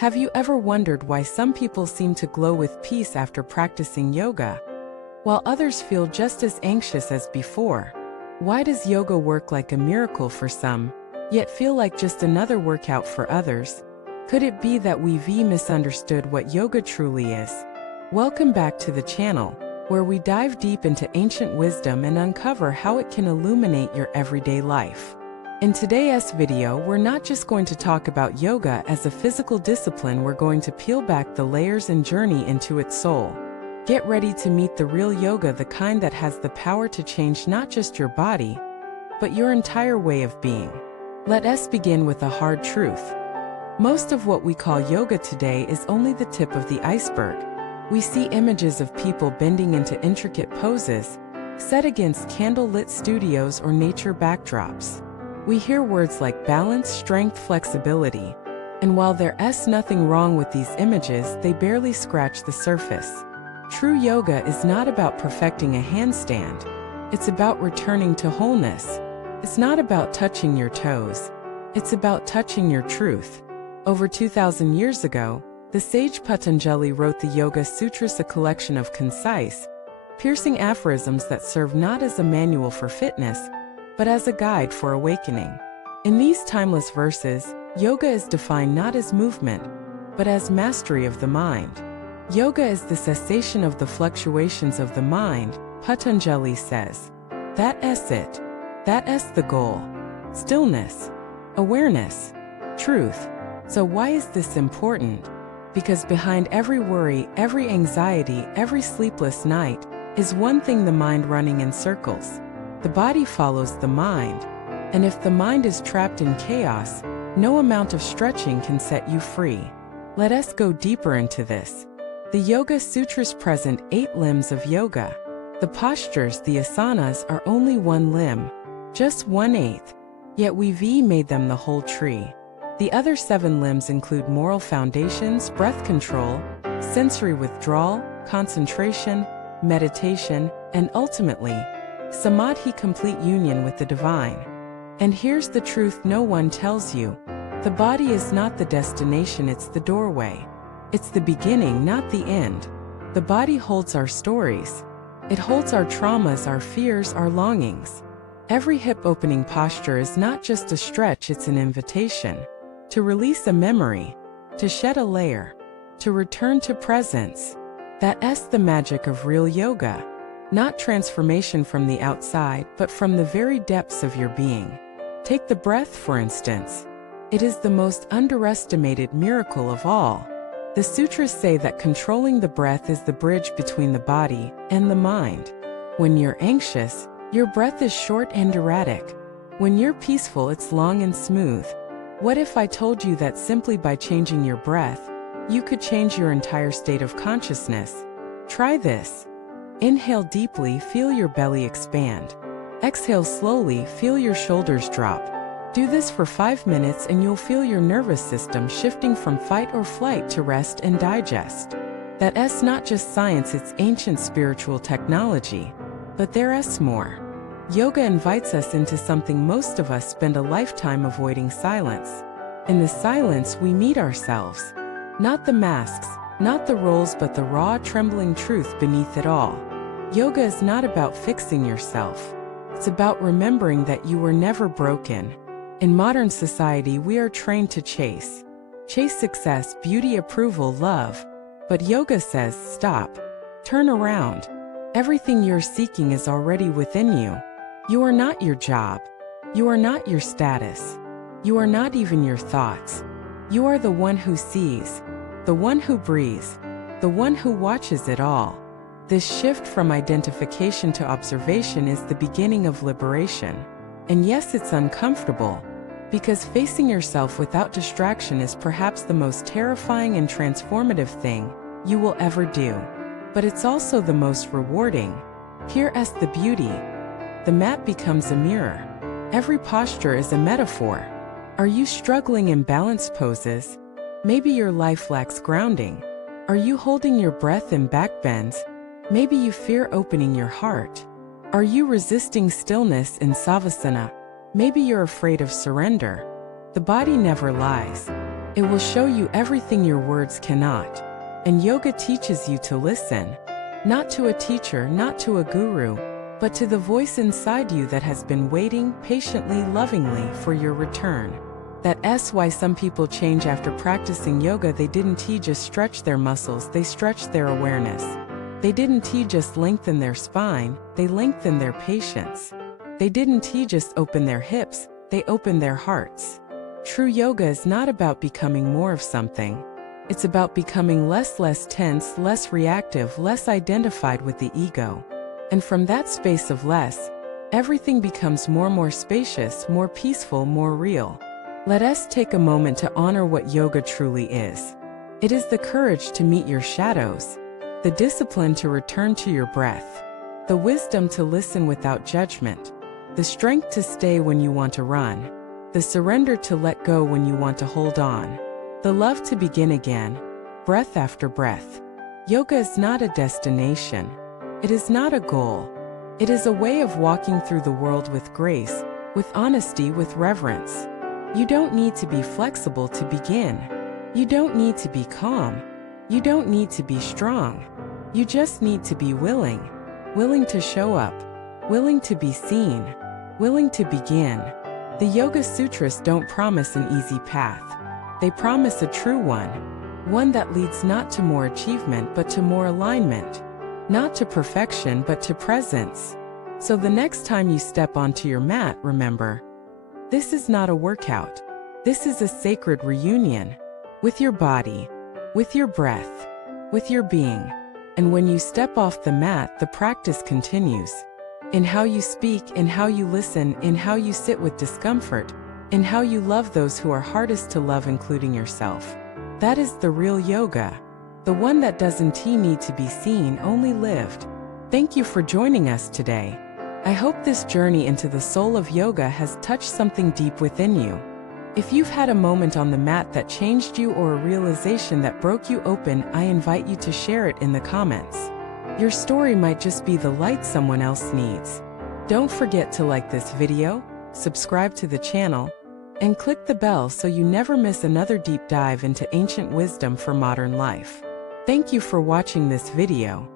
Have you ever wondered why some people seem to glow with peace after practicing yoga, while others feel just as anxious as before? Why does yoga work like a miracle for some, yet feel like just another workout for others? Could it be that we've misunderstood what yoga truly is? Welcome back to the channel, where we dive deep into ancient wisdom and uncover how it can illuminate your everyday life. In today's video, we're not just going to talk about yoga as a physical discipline, we're going to peel back the layers and journey into its soul. Get ready to meet the real yoga, the kind that has the power to change not just your body, but your entire way of being. Let us begin with a hard truth. Most of what we call yoga today is only the tip of the iceberg. We see images of people bending into intricate poses, set against candle-lit studios or nature backdrops. We hear words like balance, strength, flexibility, and while there's nothing wrong with these images, they barely scratch the surface. True yoga is not about perfecting a handstand. It's about returning to wholeness. It's not about touching your toes. It's about touching your truth. Over 2,000 years ago, the sage Patanjali wrote the Yoga Sutras, a collection of concise, piercing aphorisms that serve not as a manual for fitness, but as a guide for awakening. In these timeless verses, yoga is defined not as movement, but as mastery of the mind. Yoga is the cessation of the fluctuations of the mind, Patanjali says. That's it. That's the goal. Stillness, awareness, truth. So why is this important? Because behind every worry, every anxiety, every sleepless night, is one thing: the mind running in circles. The body follows the mind, and if the mind is trapped in chaos, no amount of stretching can set you free. Let us go deeper into this. The Yoga Sutras present 8 limbs of yoga. The postures, the asanas, are only one limb, just 1/8, yet we've made them the whole tree. The other 7 limbs include moral foundations, breath control, sensory withdrawal, concentration, meditation, and ultimately, samadhi, complete union with the divine. And here's the truth no one tells you. The body is not the destination, it's the doorway. It's the beginning, not the end. The body holds our stories. It holds our traumas, our fears, our longings. Every hip-opening posture is not just a stretch, it's an invitation to release a memory, to shed a layer, to return to presence. That's the magic of real yoga. Not transformation from the outside, but from the very depths of your being. Take the breath, for instance. It is the most underestimated miracle of all. The sutras say that controlling the breath is the bridge between the body and the mind. When you're anxious, your breath is short and erratic. When you're peaceful, it's long and smooth. What if I told you that simply by changing your breath, you could change your entire state of consciousness? Try this. Inhale deeply, feel your belly expand. Exhale slowly, feel your shoulders drop. Do this for 5 minutes and you'll feel your nervous system shifting from fight or flight to rest and digest. That's not just science, it's ancient spiritual technology. But there's more. Yoga invites us into something most of us spend a lifetime avoiding: silence. In the silence, we meet ourselves. Not the masks, not the roles, but the raw, trembling truth beneath it all. Yoga is not about fixing yourself. It's about remembering that you were never broken. In modern society, we are trained to chase success, beauty, approval, love. But yoga says, stop. Turn around. Everything you're seeking is already within you. You are not your job. You are not your status. You are not even your thoughts. You are the one who sees, the one who breathes, the one who watches it all. This shift from identification to observation is the beginning of liberation. And yes, it's uncomfortable, because facing yourself without distraction is perhaps the most terrifying and transformative thing you will ever do. But it's also the most rewarding. Here's the beauty. The mat becomes a mirror. Every posture is a metaphor. Are you struggling in balance poses? Maybe your life lacks grounding. Are you holding your breath in backbends? Maybe you fear opening your heart. Are you resisting stillness in savasana? Maybe you're afraid of surrender. The body never lies. It will show you everything your words cannot. And yoga teaches you to listen. Not to a teacher, not to a guru, but to the voice inside you that has been waiting patiently, lovingly for your return. That's why some people change after practicing yoga. They didn't just stretch their muscles, they stretched their awareness. They didn't just lengthen their spine, they lengthened their patience. They didn't just open their hips, they opened their hearts. True yoga is not about becoming more of something. It's about becoming less tense, less reactive, less identified with the ego. And from that space of less, everything becomes more spacious, more peaceful, more real. Let us take a moment to honor what yoga truly is. It is the courage to meet your shadows, the discipline to return to your breath, the wisdom to listen without judgment, the strength to stay when you want to run, the surrender to let go when you want to hold on, the love to begin again, breath after breath. Yoga is not a destination. It is not a goal. It is a way of walking through the world with grace, with honesty, with reverence. You don't need to be flexible to begin. You don't need to be calm. You don't need to be strong. You just need to be willing. Willing to show up. Willing to be seen. Willing to begin. The Yoga Sutras don't promise an easy path. They promise a true one. One that leads not to more achievement but to more alignment. Not to perfection but to presence. So the next time you step onto your mat, remember, this is not a workout. This is a sacred reunion. With your body, with your breath, with your being. And when you step off the mat, the practice continues. In how you speak, in how you listen, in how you sit with discomfort, in how you love those who are hardest to love, including yourself. That is the real yoga. The one that doesn't need to be seen, only lived. Thank you for joining us today. I hope this journey into the soul of yoga has touched something deep within you. If you've had a moment on the mat that changed you or a realization that broke you open, I invite you to share it in the comments. Your story might just be the light someone else needs. Don't forget to like this video, subscribe to the channel, and click the bell so you never miss another deep dive into ancient wisdom for modern life. Thank you for watching this video.